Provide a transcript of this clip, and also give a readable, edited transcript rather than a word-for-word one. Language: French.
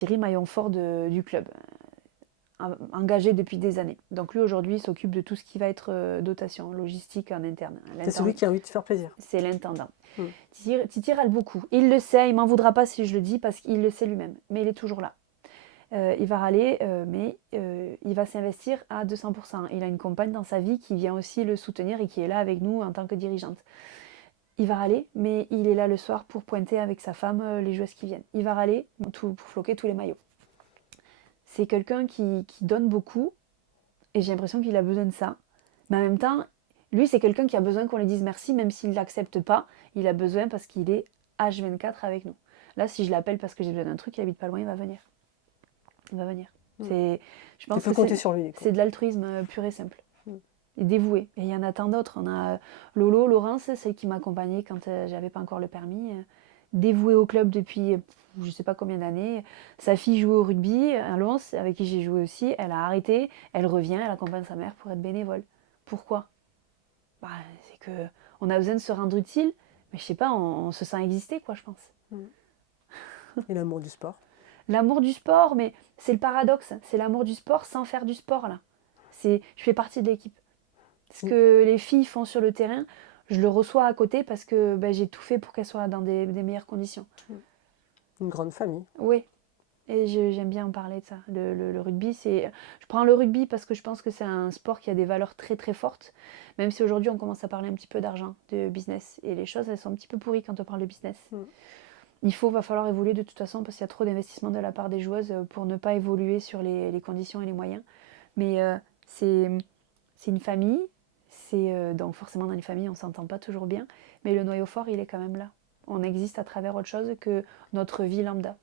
Thierry, maillon fort du club, engagé depuis des années. Donc lui, aujourd'hui, il s'occupe de tout ce qui va être dotation, logistique en interne. C'est celui qui a envie de faire plaisir. C'est l'intendant. Mm. Titi râle beaucoup. Il le sait, il m'en voudra pas si je le dis, parce qu'il le sait lui-même. Mais il est toujours là. Il va râler, mais il va s'investir à 200%. Il a une compagne dans sa vie qui vient aussi le soutenir et qui est là avec nous en tant que dirigeante. Il va râler, mais il est là le soir pour pointer avec sa femme les joueuses qui viennent. Il va râler pour floquer tous les maillots. C'est quelqu'un qui donne beaucoup, et j'ai l'impression qu'il a besoin de ça. Mais en même temps, lui, c'est quelqu'un qui a besoin qu'on lui dise merci, même s'il ne l'accepte pas. Il a besoin parce qu'il est H24 avec nous. Là, si je l'appelle parce que j'ai besoin d'un truc, il habite pas loin, il va venir. Il va venir. Je pense Tu peux compter sur lui. C'est de l'altruisme pur et simple. Mm. Et dévoué. Et il y en a tant d'autres. On a Lolo, Laurence, celle qui m'accompagnait quand j'avais pas encore le permis. Dévouée au club depuis je sais pas combien d'années. Sa fille jouait au rugby à Lens, avec qui j'ai joué aussi. Elle a arrêté, elle revient, elle accompagne sa mère pour être bénévole. Pourquoi ? C'est que on a besoin de se rendre utile, mais je sais pas, on se sent exister, quoi, je pense. Et l'amour du sport. L'amour du sport, mais c'est le paradoxe. C'est l'amour du sport sans faire du sport, là. Je fais partie de l'équipe. Ce que les filles font sur le terrain, je le reçois à côté parce que j'ai tout fait pour qu'elles soient dans des meilleures conditions. Une grande famille. Oui, et j'aime bien en parler de ça. Le rugby, je prends le rugby parce que je pense que c'est un sport qui a des valeurs très très fortes, même si aujourd'hui on commence à parler un petit peu d'argent, de business, et les choses elles sont un petit peu pourries quand on parle de business. Va falloir évoluer de toute façon parce qu'il y a trop d'investissement de la part des joueuses pour ne pas évoluer sur les conditions et les moyens. Mais c'est une famille, donc forcément dans une famille on s'entend pas toujours bien, mais le noyau fort il est quand même là. On existe à travers autre chose que notre vie lambda.